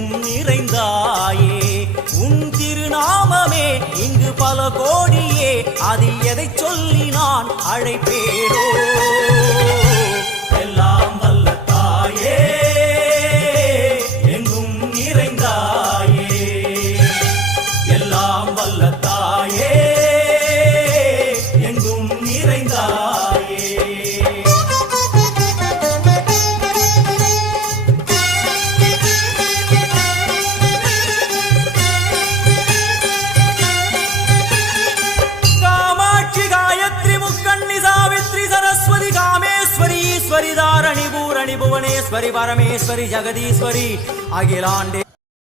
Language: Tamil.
எங்கும் நிறைந்தாயே. உன் திருநாமமே இங்கு பல கோடியே, அது எதை சொல்லி நான் அழைப்பேனோ. எல்லாம் வல்ல தாயே எங்கும் நிறைந்தாயே, எல்லாம் வல்ல தாயே எங்கும் நிறைந்தாயே. ईश्वरी धारणी भूरणी भुवनेश्वरी परमेश्वरी जगदीश्वरी अखिलांडे